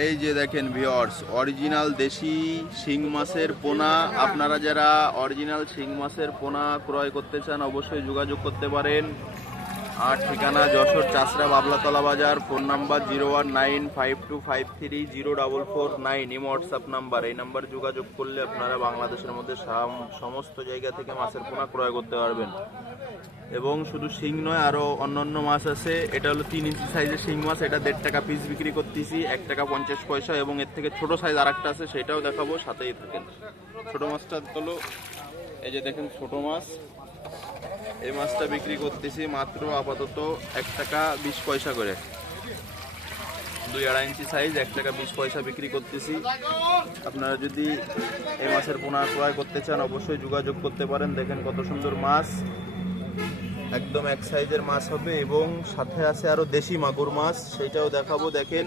এই যে দেখেন ভিউয়ার্স, অরিজিনাল দেশি শিং মাছের পোনা। আপনারা যারা অরিজিনাল শিং মাছের পোনা ক্রয় করতে চান অবশ্যই যোগাযোগ করতে পারেন। আর ঠিকানা যশোর চাষড়া বাবলাতলা বাজার। Phone number 01952530449। এই হোয়াটসঅ্যাপ নাম্বার। এই নাম্বার যোগাযোগ করলে আপনারা বাংলাদেশের মধ্যে সমস্ত জায়গা থেকে মাছের পোনা ক্রয় করতে পারবেন। এবং শুধু শিং নয়, আরও অন্যান্য মাছ আছে। এটা হলো 3 ইঞ্চি সাইজের শিং মাছ, এটা 1.5 টাকা পিস বিক্রি করতেছি, 1 টাকা 50 পয়সা। এবং এর থেকে ছোট সাইজ আরেকটা আছে, সেটাও দেখাবো, সাথেই থাকেন। ছোট মাছটা হলো এই যে দেখেন ছোট মাছ। এই মাছটা বিক্রি করতেছি মাত্র আপাতত 1 টাকা 20 পয়সা করে। 2-2.5 ইঞ্চি সাইজ, 1 টাকা 20 পয়সা বিক্রি করতেছি। আপনারা যদি এই মাছের পোনা ক্রয় করতে চান অবশ্যই যোগাযোগ করতে পারেন। দেখেন কত সুন্দর মাছ, একদম এক সাইজের মাছ হবে। এবং সাথে আছে আরো দেশি মাগুর মাছ, সেটাও দেখাবো। দেখেন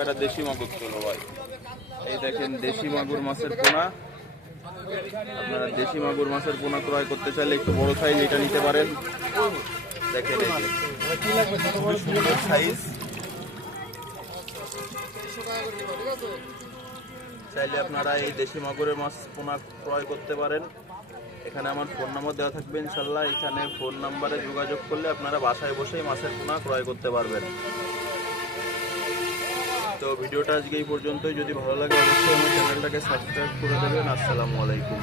একটা দেশি মাগুর চলো ভাই, এই দেখেন দেশি মাগুর মাছের পোনা। আপনারা দেশি মাগুর মাছের পোনা ক্রয় করতে চাইলে একটু বড় সাইজ এটা নিতে পারেন। দেখেন এই যে সুন্দর সাইজ, চাইলে আপনারা এই দেশি মাগুরের মাছ পোনা ক্রয় করতে পারেন। এখানে আমার ফোন নাম্বার দেওয়া থাকবে ইনশাল্লাহ। এখানে ফোন নাম্বারে যোগাযোগ করলে আপনারা বাসায় বসেই মাছের পোনা ক্রয় করতে পারবেন। তো ভিডিওটা আজকে এই পর্যন্তই। যদি ভালো লাগে অবশ্যই আমার চ্যানেলটাকে সাবস্ক্রাইব করে দেবেন। আসসালামু আলাইকুম।